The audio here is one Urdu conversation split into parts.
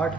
8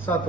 7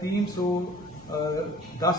310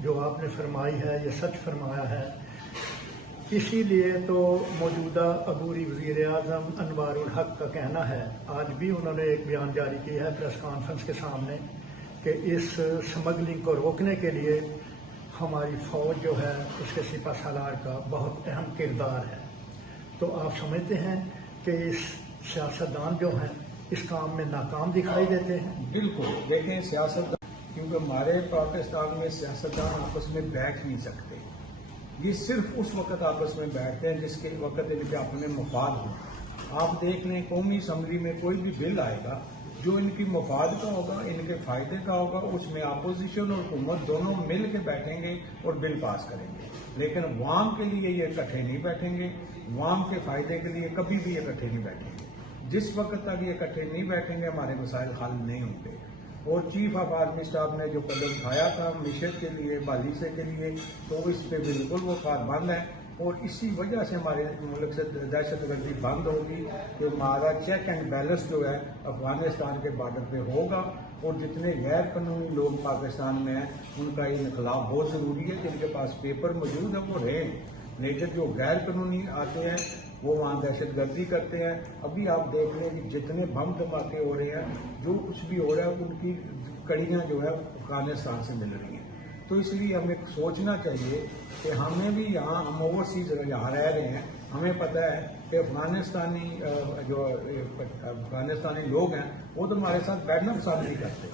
جو آپ نے فرمائی ہے یہ سچ فرمایا ہے. اسی لیے تو موجودہ عبوری وزیر اعظم انوار الحق کا کہنا ہے، آج بھی انہوں نے ایک بیان جاری کیا ہے پریس کانفرنس کے سامنے، کہ اس سمگلنگ کو روکنے کے لیے ہماری فوج جو ہے اس کے سپہ سالار کا بہت اہم کردار ہے. تو آپ سمجھتے ہیں کہ اس سیاستدان جو ہیں اس کام میں ناکام دکھائی دیتے ہیں؟ بالکل. دیکھیں سیاست، کیونکہ ہمارے پاکستان میں سیاستدان آپس میں بیٹھ نہیں سکتے. یہ صرف اس وقت آپس میں بیٹھتے ہیں جس کے وقت ان کے اپنے مفاد ہوں. آپ دیکھ لیں قومی اسمبلی میں کوئی بھی بل آئے گا جو ان کی مفاد کا ہوگا، ان کے فائدے کا ہوگا، اس میں اپوزیشن اور حکومت دونوں مل کے بیٹھیں گے اور بل پاس کریں گے. لیکن عوام کے لیے یہ اکٹھے نہیں بیٹھیں گے، عوام کے فائدے کے لیے کبھی بھی اکٹھے نہیں بیٹھیں گے. جس وقت تک یہ اکٹھے نہیں بیٹھیں گے ہمارے مسائل حل نہیں ہوں گے. اور چیف آف آرمی اسٹاف نے جو قدم اٹھایا تھا معیشت کے لیے، بالیسے کے لیے، تو اس پہ بالکل وہ کاربند ہے. اور اسی وجہ سے ہمارے ملک سے دہشت گردی بند ہوگی کہ ہمارا چیک اینڈ بیلنس جو ہے افغانستان کے بارڈر پہ ہوگا. اور جتنے غیر قانونی لوگ پاکستان میں ہیں ان کا انخلاء بہت ضروری ہے. جن کے پاس پیپر موجود ہے وہ رہیں، لیکن جو غیر قانونی آتے ہیں وہ وہاں دہشت گردی کرتے ہیں. ابھی آپ دیکھ لیں کہ جتنے بم دھماکے ہو رہے ہیں، جو کچھ بھی ہو رہا ہے ان کی کڑیاں جو ہے افغانستان سے مل رہی ہیں. تو اس لیے ہمیں سوچنا چاہیے کہ ہمیں بھی یہاں، ہم اوورسیز یہاں رہ رہے ہیں، ہمیں پتہ ہے کہ افغانستانی لوگ ہیں وہ تو ہمارے ساتھ بیٹھنا پسند نہیں کرتے،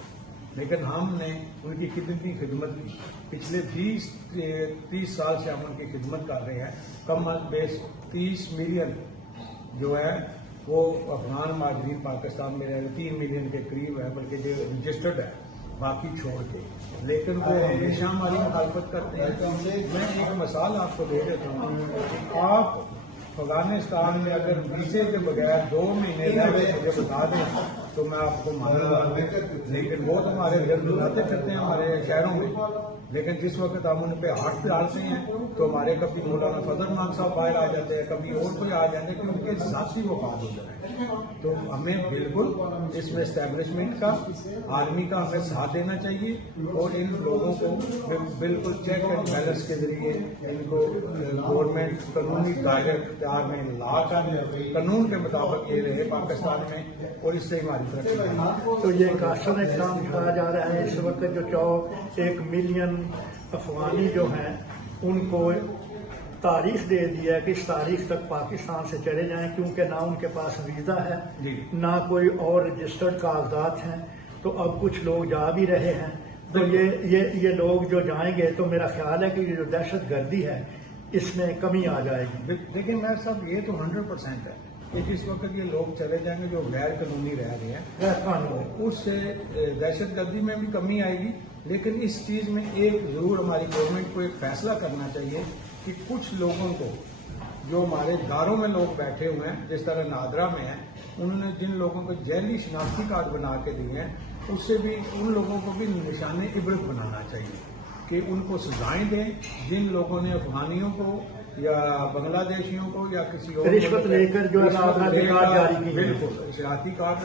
لیکن ہم نے ان کی کتنی خدمت کی. پچھلے 20-30 سال سے ہم ان کی خدمت کر رہے ہیں. کم از بیش 30 ملین جو ہے وہ افغان مہاجرین پاکستان میں رہ رہے، 3 ملین کے قریب ہے، بلکہ جو رجسٹرڈ ہے باقی چھوڑ کے. لیکن وہ ہمیشہ ہماری مخالفت کرتے ہیں. میں ایک مثال آپ کو دے دیتا ہوں. آپ افغانستان میں اگر ویزے کے بغیر 2 مہینے رہے مجھے بتا دیں تو میں آپ کو مانوں گا، لیکن وہ تو ہمارے گھر کرتے ہیں ہمارے شہروں میں. لیکن جس وقت ہم ان پہ ہاتھ ڈالتے ہیں تو ہمارے کبھی مولانا فضل مان صاحب باہر آ جاتے ہیں، کبھی اور کوئی آ جاتے ہیں کہ ان کے ذاتی وفات ہو جائے. تو ہمیں بالکل اس میں اسٹیبلشمنٹ کا، آرمی کا ہمیں ساتھ دینا چاہیے اور ان لوگوں کو بالکل چیک اینڈ بیلنس کے ذریعے ان کو گورنمنٹ قانونی دائرے اختیار میں لا کر قانون کے مطابق یہ رہے پاکستان میں، اور اس سے ہماری طرف. تو یہ ایک آسان اقدام اٹھایا جا رہا ہے اس وقت، جو 1 ملین افغانی جو ہیں ان کو تاریخ دے دیا ہے کہ اس تاریخ تک پاکستان سے چلے جائیں، کیونکہ نہ ان کے پاس ویزا ہے نہ کوئی اور رجسٹرڈ کاغذات ہیں. تو اب کچھ لوگ جا بھی رہے ہیں. تو یہ لوگ جو جائیں گے تو میرا خیال ہے کہ یہ جو دہشت گردی ہے اس میں کمی آ جائے گی. لیکن میں صاحب یہ تو 100% ہے کہ جس وقت یہ لوگ چلے جائیں گے جو غیر قانونی رہ رہے ہیں، غیر قانونی، اس سے دہشت گردی میں بھی کمی آئے گی. لیکن اس چیز میں ایک ضرور ہماری گورنمنٹ کو ایک فیصلہ کرنا چاہیے کہ کچھ لوگوں کو، جو ہمارے اداروں میں لوگ بیٹھے ہوئے ہیں جس طرح نادرا میں ہیں، انہوں نے جن لوگوں کو ذیلی شناختی کارڈ بنا کے دیے ہیں، اس سے بھی ان لوگوں کو بھی نشان عبرت بنانا چاہیے کہ ان کو سزائیں دیں جن لوگوں نے افغانیوں کو یا بنگلہ دیشیوں کو یا کسی اور رشوت لے کر جو شناختی کارڈ جاری کی. بالکل شناختی کارڈ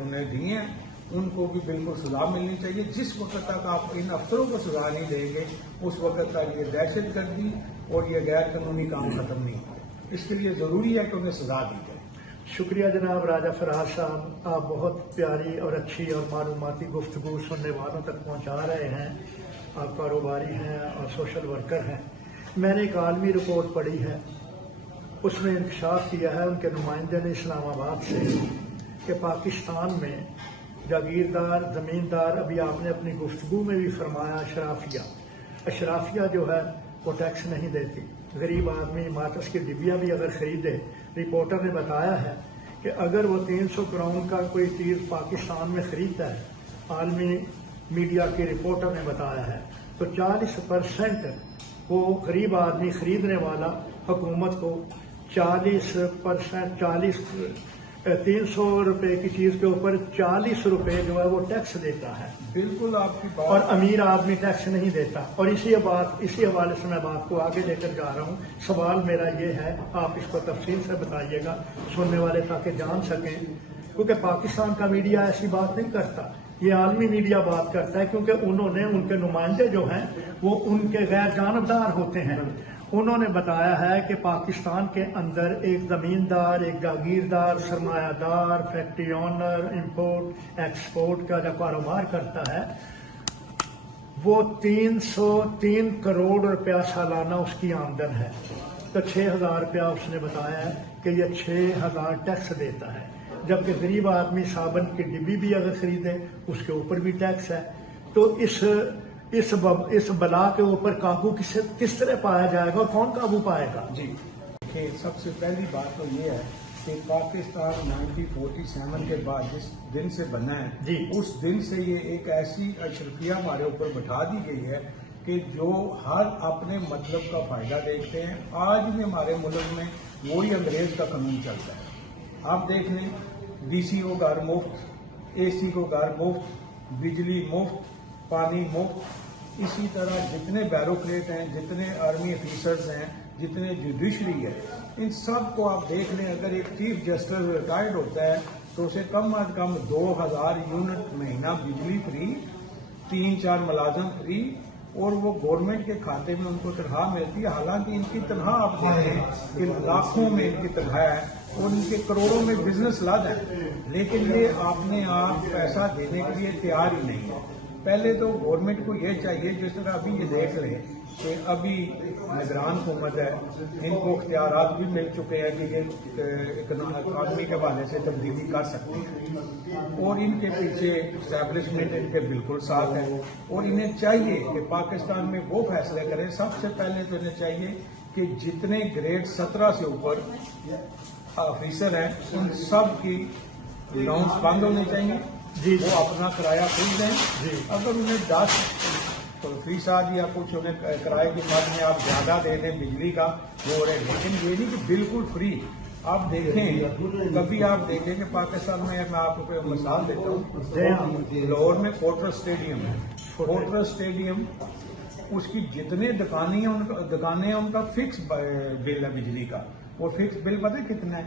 انہیں دیے ہیں، ان کو بھی بالکل سزا ملنی چاہیے. جس وقت تک آپ ان افسروں کو سزا نہیں دیں گے اس وقت تک یہ دہشت گردی اور یہ غیر قانونی کام ختم نہیں ہوگا. اس کے لیے ضروری ہے کہ انہیں سزا دی جائے. شکریہ جناب راجہ فراز صاحب، آپ بہت پیاری اور اچھی اور معلوماتی گفتگو سننے والوں تک پہنچا رہے ہیں. آپ کاروباری ہیں اور سوشل ورکر ہیں. میں نے ایک عالمی رپورٹ پڑھی ہے، اس میں انکشاف کیا ہے ان کے نمائندے نے اسلام آباد سے کہ پاکستان میں جاگیردار، زمیندار، ابھی آپ نے اپنی گفتگو میں بھی فرمایا اشرافیہ جو ہے وہ ٹیکس نہیں دیتی. غریب آدمی ماچس کی ڈبیاں بھی اگر خریدے، رپورٹر نے بتایا ہے کہ اگر وہ 300 کروڑ کا کوئی چیز پاکستان میں خریدتا ہے، عالمی میڈیا کے رپورٹر نے بتایا ہے، تو 40% وہ غریب آدمی خریدنے والا حکومت کو 40% 300 روپے کی چیز کے اوپر 40 روپے جو ہے وہ ٹیکس دیتا ہے. بالکل آپ کی بات. اور امیر آدمی ٹیکس نہیں دیتا. اور اسی حوالے سے میں بات کو آگے لے کر جا رہا ہوں. سوال میرا یہ ہے، آپ اس کو تفصیل سے بتائیے گا سننے والے تاکہ جان سکیں، کیونکہ پاکستان کا میڈیا ایسی بات نہیں کرتا. یہ عالمی میڈیا بات کرتا ہے کیونکہ انہوں نے ان کے نمائندے جو ہیں وہ ان کے غیر جانبدار ہوتے ہیں. انہوں نے بتایا ہے کہ پاکستان کے اندر ایک زمیندار، ایک جاگیردار، سرمایہ دار، فیکٹری آنر، امپورٹ ایکسپورٹ کا جو کاروبار کرتا ہے وہ 303 کروڑ روپیہ سالانہ اس کی آمدن ہے. تو 6,000 روپیہ اس نے بتایا ہے کہ یہ 6,000 ٹیکس دیتا ہے، جبکہ غریب آدمی صابن کی ڈبی بھی اگر خریدے اس کے اوپر بھی ٹیکس ہے. تو اس بلا کے اوپر قابو کس طرح پایا جائے گا اور کون قابو پائے گا؟ جی دیکھیے، سب سے پہلی بات تو یہ ہے کہ پاکستان 1947 کے بعد جس دن سے بنا ہے جی، اس دن سے یہ ایک ایسی اشرفیہ ہمارے اوپر بٹھا دی گئی ہے کہ جو ہر اپنے مطلب کا فائدہ دیکھتے ہیں. آج بھی ہمارے ملک میں وہی انگریز کا قانون چلتا ہے. آپ دیکھ لیں، ڈی سی کو گھر مفت، اے سی کو گھر مفت، بجلی مفت، پانی مفت. اسی طرح جتنے بیوروکریٹ ہیں، جتنے آرمی آفیسرز ہیں، جتنے جوڈیشری ہے، ان سب کو آپ دیکھ لیں. اگر ایک چیف جسٹس ریٹائرڈ ہوتا ہے تو اسے کم از کم 2,000 یونٹ مہینہ بجلی فری، 3-4 ملازم فری، اور وہ گورنمنٹ کے کھاتے میں ان کو تنخواہ ملتی ہے. حالانکہ ان کی تنخواہ آپ دیکھیں کہ لاکھوں میں ان کی تنخواہ ہے اور ان کے کروڑوں میں بزنس لد ہے، لیکن یہ اپنے آپ پیسہ دینے کے لیے تیار ہی نہیں ہے. پہلے تو گورنمنٹ کو یہ چاہیے، جس طرح ابھی یہ دیکھ رہے ہیں کہ ابھی نگران حکومت ہے، ان کو اختیارات بھی مل چکے ہیں کہ یہ اکانومی کے حوالے سے تبدیلی کر سکتے ہیں، اور ان کے پیچھے اسٹیبلشمنٹ ان کے بالکل ساتھ ہے. اور انہیں چاہیے کہ پاکستان میں وہ فیصلے کریں. سب سے پہلے تو انہیں چاہیے کہ جتنے گریڈ 17 سے اوپر آفیسر ہیں ان سب کی لونس بند ہونے چاہیے. جی، وہ اپنا کرایہ خود دیں. جی، اگر انہیں 10% یا کچھ انہیں کرائے کی مد میں آپ زیادہ دے دیں بجلی کا، وہ رہے، لیکن یہ نہیں کہ بالکل فری. آپ دیکھیں، کبھی آپ دیکھیں کہ پاکستان میں آپ کو مثال دیتا ہوں، لاہور میں کوٹرا اسٹیڈیم ہے. کوٹرا اسٹیڈیم اس کی جتنے دکانیں ہیں ان کا فکس بل ہے بجلی کا. وہ فکس بل پتہ ہے کتنا ہے؟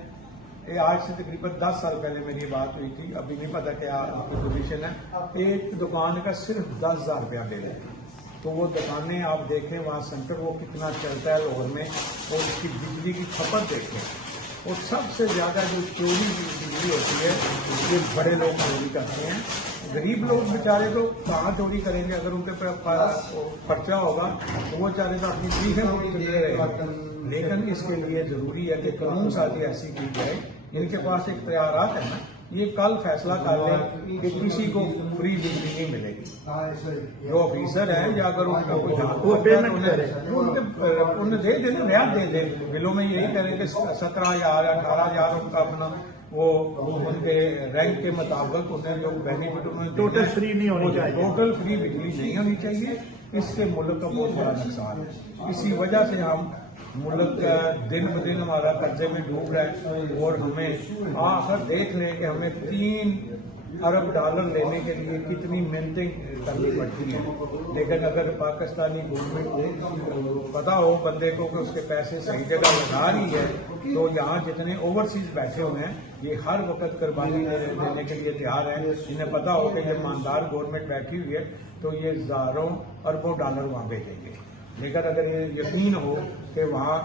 آج سے تقریباً 10 سال پہلے میری بات ہوئی تھی، ابھی نہیں پتا کیا آپ کی پوزیشن ہے. ایک دکان کا صرف 10,000 روپیہ بل ہے. تو وہ دکانیں آپ دیکھیں وہاں سینٹر وہ کتنا چلتا ہے لاہور میں، اور اس کی بجلی کی کھپت دیکھیں. اور سب سے زیادہ جو چوری کی بجلی ہوتی ہے یہ بڑے لوگ چوری کرتے ہیں. غریب لوگ بیچارے تو کہاں چوری کریں گے؟ اگر ان کے پرچہ ہوگا تو وہ چارے تو اپنی چیزیں چلے رہے گا. لیکن اس کے لیے ضروری ہے کہ قانون سازی ایسی کی جائے. ان کے پاس اختیارات ہیں نا، یہ کل فیصلہ کر لیں کہ کسی کو فری بجلی نہیں ملے گی. جو آفیسر ہیں یا اگر ان کا کوئی پیمنٹ کرے انہیں دے دیں، رعایت دے دیں بلوں میں. یہی کریں کہ 17,000 18,000 ان کا اپنا وہ ان کے رینک کے مطابق انہیں جو بینیفٹ انہیں ٹوٹل فری نہیں ہونی چاہیے. ٹوٹل فری بجلی نہیں ہونی چاہیے. اس سے ملک کا بہت بڑا نقصان ہے. اسی وجہ سے ہم ملک دن بدن ہمارا قرضے میں ڈوب رہا ہے، اور ہمیں آخر دیکھ لیں کہ ہمیں 3 ارب ڈالر لینے کے لیے کتنی محنتیں کرنی پڑتی ہیں. لیکن اگر پاکستانی گورنمنٹ کو پتا ہو بندے کو کہ اس کے پیسے صحیح جگہ لگا رہی ہے، تو یہاں جتنے اوورسیز بیٹھے ہوئے ہیں یہ ہر وقت قربانی دینے کے لیے تیار ہیں. انہیں پتا ہو کہ یہ ایماندار گورنمنٹ بیٹھی ہوئی ہے تو یہ ہزاروں اربوں ڈالر وہاں بھیجیں گے. لیکن اگر یہ یقین ہو کہ وہاں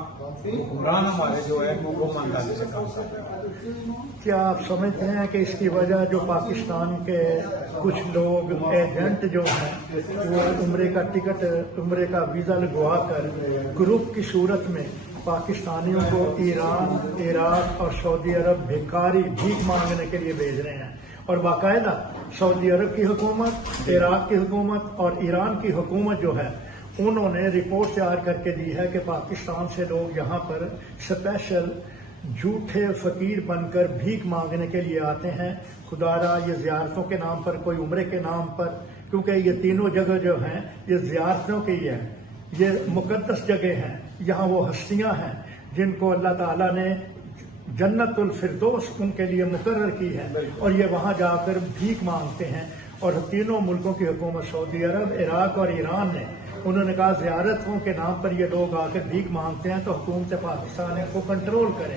حکمران ہمارے جو ہے وہ ایمانداری سے کام کرتے ہیں. کیا آپ سمجھتے ہیں کہ اس کی وجہ جو پاکستان کے کچھ لوگ ایجنٹ جو ہیں وہ عمرے کا ٹکٹ، عمرے کا ویزا لگوا کر گروپ کی صورت میں پاکستانیوں کو ایران، عراق اور سعودی عرب بھیک مانگنے کے لیے بھیج رہے ہیں؟ اور باقاعدہ سعودی عرب کی حکومت، عراق کی حکومت اور ایران کی حکومت جو ہے انہوں نے رپورٹ تیار کر کے دی ہے کہ پاکستان سے لوگ یہاں پر اسپیشل جھوٹے فقیر بن کر بھیک مانگنے کے لیے آتے ہیں. خدا را یہ زیارتوں کے نام پر، کوئی عمرے کے نام پر، کیونکہ یہ تینوں جگہ جو ہیں یہ زیارتوں کی ہیں، یہ مقدس جگہ ہیں. یہاں وہ ہستیاں ہیں جن کو اللہ تعالیٰ نے جنت الفردوس ان کے لیے مقرر کی ہے، اور یہ وہاں جا کر بھیک مانگتے ہیں. اور تینوں ملکوں کی حکومت سعودی عرب، عراق اور ایران نے انہوں نے کہا زیارتوں کے نام پر یہ لوگ آ کر بھیک مانگتے ہیں تو حکومت پاکستان ان کو کنٹرول کرے.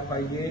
FIA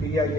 PIA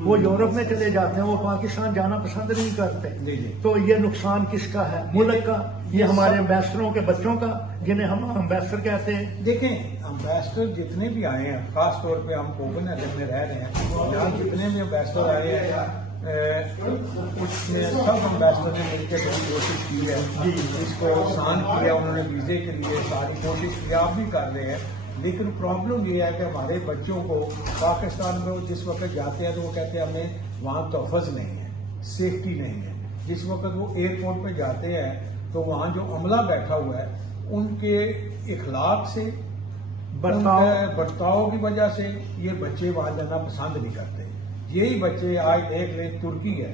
وہ یورپ میں چلے جاتے ہیں، وہ پاکستان جانا پسند نہیں کرتے. جی. تو یہ نقصان کس کا ہے؟ ملک کا، یہ ہمارے امبیسڈروں کے بچوں کا جنہیں ہم امبیسڈر کہتے ہیں. دیکھیں امبیسڈر جتنے بھی آئے ہیں، خاص طور پہ ہم کوپن ایلن میں رہ رہے ہیں، یہاں جتنے بھی امبیسڈر آئے ہیں اس میں سب امبیسڈر نے مل کے بڑی کوشش کی ہے. اس کو آسان کیا، انہوں نے ویزے کے لیے ساری کوشش کی، آپ بھی کر رہے ہیں. لیکن پرابلم یہ ہے کہ ہمارے بچوں کو پاکستان میں جس وقت جاتے ہیں تو وہ کہتے ہیں ہمیں وہاں تحفظ نہیں ہے، سیفٹی نہیں ہے. جس وقت وہ ایئرپورٹ پہ جاتے ہیں تو وہاں جو عملہ بیٹھا ہوا ہے ان کے اخلاق سے، برتاؤ کی وجہ سے یہ بچے وہاں جانا پسند نہیں کرتے. یہی بچے آج دیکھ لیں ترکی ہے،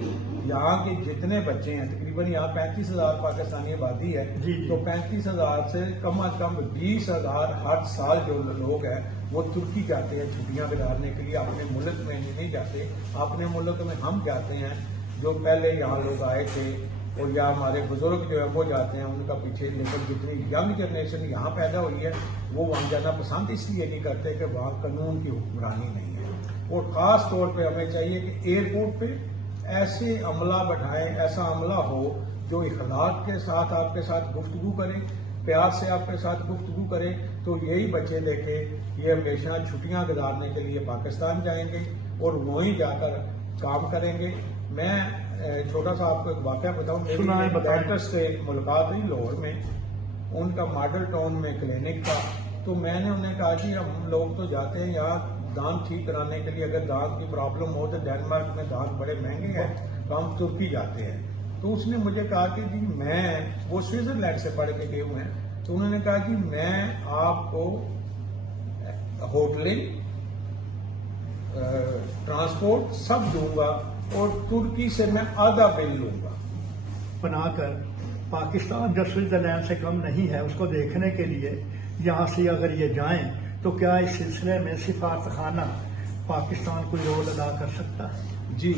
یہاں کے جتنے بچے ہیں تقریباً یہاں 35,000 پاکستانی آبادی ہے. تو 35,000 سے کم از کم 20,000 ہر سال جو لوگ ہیں وہ ترکی جاتے ہیں چھٹیاں گزارنے کے لیے. اپنے ملک میں نہیں جاتے، اپنے ملک میں ہم جاتے ہیں. جو پہلے یہاں لوگ آئے تھے اور یا ہمارے بزرگ جو ہیں وہ جاتے ہیں ان کا پیچھے. لیکن جتنی ینگ جنریشن یہاں پیدا ہوئی ہے وہ وہاں جانا پسند اس لیے نہیں کرتے کہ وہاں قانون کی حکمرانی نہیں ہے. اور خاص طور پہ ہمیں چاہیے کہ ایئرپورٹ پہ ایسے عملہ بٹھائیں، ایسا عملہ ہو جو اخلاق کے ساتھ آپ کے ساتھ گفتگو کرے، پیار سے آپ کے ساتھ گفتگو کرے. تو یہی بچے دیکھیں یہ ہمیشہ چھٹیاں گزارنے کے لیے پاکستان جائیں گے اور وہیں جا کر کام کریں گے. میں چھوٹا سا آپ کو ایک واقعہ بتاؤں. میری ڈاکٹر سے ملاقات ہوئی لاہور میں، ان کا ماڈل ٹاؤن میں کلینک تھا. تو میں نے انہیں کہا کہ ہم لوگ تو جاتے ہیں یہاں دانت ٹھیک کرانے کے لیے، اگر دانت کی پرابلم ہو تو ڈینمارک میں دانت بڑے مہنگے ہیں تو ہم ترکی جاتے ہیں. تو اس نے مجھے کہا کہ جی میں، وہ سوئٹزرلینڈ سے پڑھ کے گئے ہوئے ہیں، تو انہوں نے کہا کہ میں آپ کو ہوٹلنگ، ٹرانسپورٹ سب دوں گا اور ترکی سے میں آدھا بل لوں گا. بنا کر پاکستان جو سوئٹزرلینڈ سے کم نہیں ہے اس کو دیکھنے کے لیے یہاں سے اگر یہ جائیں تو کیا اس سلسلے میں سفارت خانہ پاکستان کوئی رول ادا کر سکتا ہے؟ جی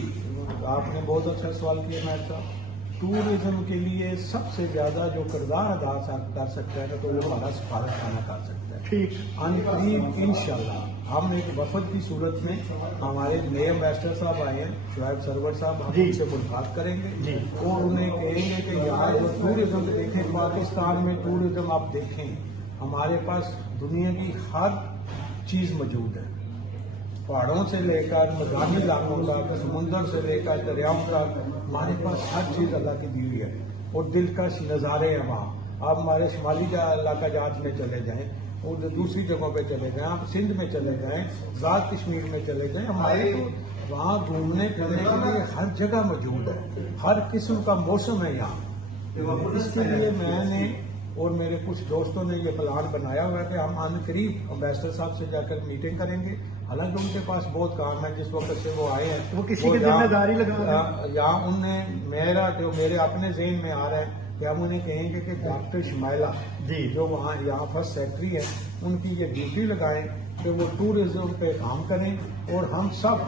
آپ نے بہت اچھا سوال کیا میرے صاحب. ٹورزم کے لیے سب سے زیادہ جو کردار ادا کر سکتا ہے تو وہ ہمارا سفارت خانہ کر سکتا ہے. ٹھیک. ان قریب انشاءاللہ ہم ایک وفد کی صورت میں ہمارے نئے امبیسڈر صاحب آئے ہیں، شعیب سرور صاحب، ہم ان سے ملاقات کریں گے اور انہیں کہیں گے کہ یہاں جو ٹورزم دیکھیں، پاکستان میں ٹورزم آپ دیکھیں، ہمارے پاس دنیا کی ہر چیز موجود ہے، پہاڑوں سے لے کر میدانی علاقوں تک، سمندر سے لے کر دریاؤں تک، ہمارے پاس ہر چیز اللہ کی دی ہوئی ہے اور دلکش نظارے ہیں وہاں. آپ ہمارے شمالی علاقہ جات میں چلے جائیں اور دوسری جگہوں پہ چلے جائیں، آپ سندھ میں چلے جائیں، ذات کشمیر میں چلے جائیں، ہمارے تو وہاں گھومنے پھرنے کے لیے ہر جگہ موجود ہے، ہر قسم کا موسم ہے یہاں. اس کے لیے میں نے اور میرے کچھ دوستوں نے یہ پلان بنایا ہوا ہے کہ ہم ان قریب امبیسڈر صاحب سے جا کر میٹنگ کریں گے. حالانکہ ان کے پاس بہت کام ہے، جس وقت سے وہ آئے ہیں وہ کسی کی ذمہ داری لگا یہاں ان نے میرا جو میرے اپنے ذہن میں آ رہا ہے کہ ہم انہیں کہیں گے کہ ڈاکٹر شمائلہ جو وہاں یہاں فرسٹ سیکٹری ہے ان کی یہ ڈیوٹی لگائیں کہ وہ ٹورزم پہ کام کریں. اور ہم سب،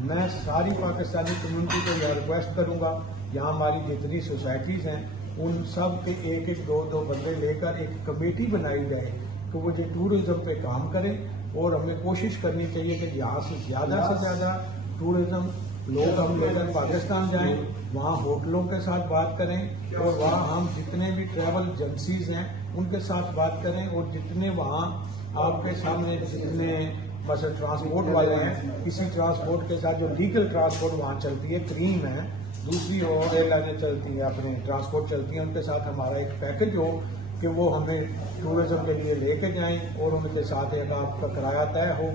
میں ساری پاکستانی کمیونٹی کو یہ ریکویسٹ کروں گا، یہاں ہماری جتنی سوسائٹیز ہیں ان سب کے ایک ایک دو بندے لے کر ایک کمیٹی بنائی جائے کہ وہ یہ ٹورزم پہ کام کریں. اور ہمیں کوشش کرنی چاہیے کہ یہاں سے زیادہ ٹورزم لوگ ہم لے کر پاکستان جائیں، وہاں ہوٹلوں کے ساتھ بات کریں اور وہاں ہم جتنے بھی ٹریول ایجنسیز ہیں ان کے ساتھ بات کریں. اور جتنے وہاں آپ کے سامنے جتنے مثلا ٹرانسپورٹ والے ہیں، کسی ٹرانسپورٹ کے ساتھ جو لیگل ٹرانسپورٹ وہاں چلتی ہے، کریم ہے، دوسری اور ایئر لائنیں چلتی ہیں، اپنے ٹرانسپورٹ چلتی ہیں، ان کے ساتھ ہمارا ایک پیکج ہو کہ وہ ہمیں ٹورزم کے لیے لے کے جائیں اور ان کے ساتھ ایک آپ کا کرایہ طے ہو،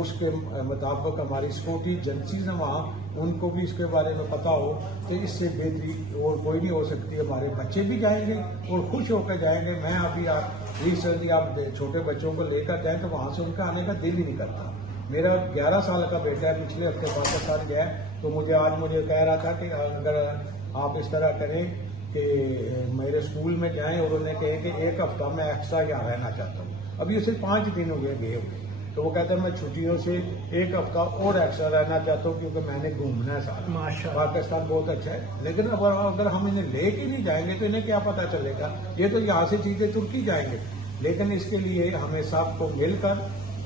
اس کے مطابق ہماری سیکورٹی ایجنسیز ہیں وہاں ان کو بھی اس کے بارے میں پتا ہو کہ اس سے بہتری اور کوئی نہیں ہو سکتی. ہمارے بچے بھی جائیں گے اور خوش ہو کے جائیں گے. میں ابھی آپ ریسنٹلی آپ چھوٹے بچوں کو لے کر جائیں تو وہاں سے ان کا آنے کا دل ہی نہیں کرتا. میرا 11 سال کا بیٹا ہے، پچھلے ہفتے پاکستان گیا تو مجھے کہہ رہا تھا کہ اگر آپ اس طرح کریں کہ میرے اسکول میں جائیں اور انہیں کہیں کہ ایک ہفتہ میں ایکسٹرا یہاں رہنا چاہتا ہوں. ابھی اسے 5 دن ہو گئے ہوئے تو وہ کہتے ہیں میں چھٹیوں سے ایک ہفتہ اور ایکسٹرا رہنا چاہتا ہوں کیونکہ میں نے گھومنا ہے سارا. پاکستان بہت اچھا ہے، لیکن اگر ہم انہیں لے کے نہیں جائیں گے تو انہیں کیا پتا چلے گا. یہ تو یہاں سے چیزیں ترکی جائیں گے، لیکن اس کے لیے ہمیں سب کو مل کر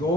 2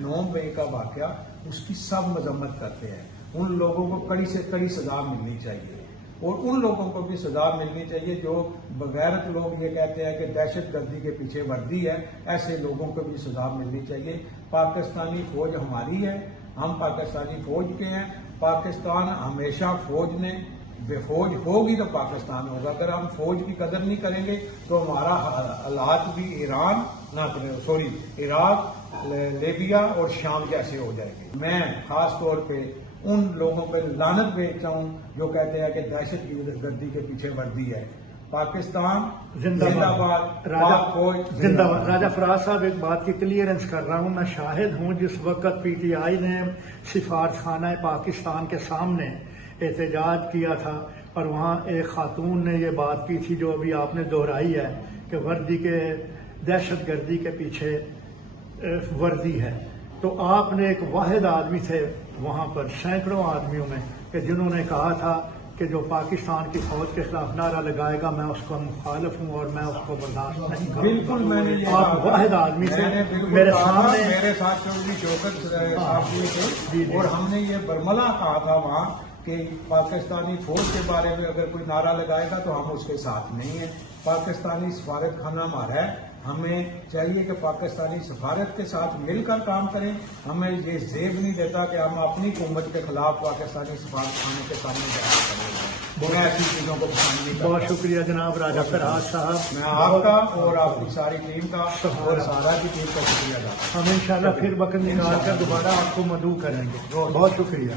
9 مئی کا واقعہ، اس کی سب مذمت کرتے ہیں. ان لوگوں کو کڑی سے کڑی سزا ملنی چاہیے، اور ان لوگوں کو بھی سزا ملنی چاہیے جو بغیرت لوگ یہ کہتے ہیں کہ دہشت گردی کے پیچھے وردی ہے. ایسے لوگوں کو بھی سزا ملنی چاہیے. پاکستانی فوج ہماری ہے، ہم پاکستانی فوج کے ہیں. پاکستان ہمیشہ فوج نے، بے فوج ہوگی تو پاکستان ہوگا. اگر ہم فوج کی قدر نہیں کریں گے تو ہمارا حالات بھی ایران عراق، لیبیا اور شام جیسے ہو جائیں گے. میں خاص طور پہ ان لوگوں پہ لعنت بھیجتا ہوں جو کہتے ہیں کہ دہشت گردی کے پیچھے وردی ہے. پاکستان زندہ باد، پاک فوج زندہ باد. راجہ فراز صاحب، ایک بات کی کلیئرنس کر رہا ہوں، میں شاہد ہوں جس وقت پی ٹی آئی نے سفارت خانہ پاکستان کے سامنے احتجاج کیا تھا اور وہاں ایک خاتون نے یہ بات کی تھی جو ابھی آپ نے دہرائی ہے کہ وردی کے دہشت گردی کے پیچھے وردی ہے. تو آپ نے ایک واحد آدمی تھے وہاں پر سینکڑوں آدمیوں میں کہ جنہوں نے کہا تھا کہ جو پاکستان کی فوج کے خلاف نعرہ لگائے گا میں اس کا مخالف ہوں اور میں اس کو برداشت نہیں کروں. بالکل میں نے یہ آپ واحد آدمی تھے میرے سامنے. میرے ساتھ چودھری شوکت صاحب ہوئے تھے اور ہم نے یہ برملا کہا تھا وہاں کہ پاکستانی فوج کے بارے میں اگر کوئی نعرہ لگائے گا تو ہم اس کے ساتھ نہیں ہیں. پاکستانی سفارت خانہ ہمارا ہے، ہمیں چاہیے کہ پاکستانی سفارت کے ساتھ مل کر کام کریں. ہمیں یہ زیب نہیں دیتا کہ ہم اپنی حکومت کے خلاف پاکستانی سفارت خانے کے سامنے بیان کریں. میں ایسی چیزوں کو پسند نہیں کرتا. بہت شکریہ جناب راجہ فراز صاحب. میں آپ کا اور آپ کی ساری ٹیم کا اور سارا کی ٹیم کا شکریہ ادا کرتا ہوں. ہم انشاءاللہ پھر وقت نکال کر دوبارہ آپ کو مدعو کریں گے. بہت شکریہ.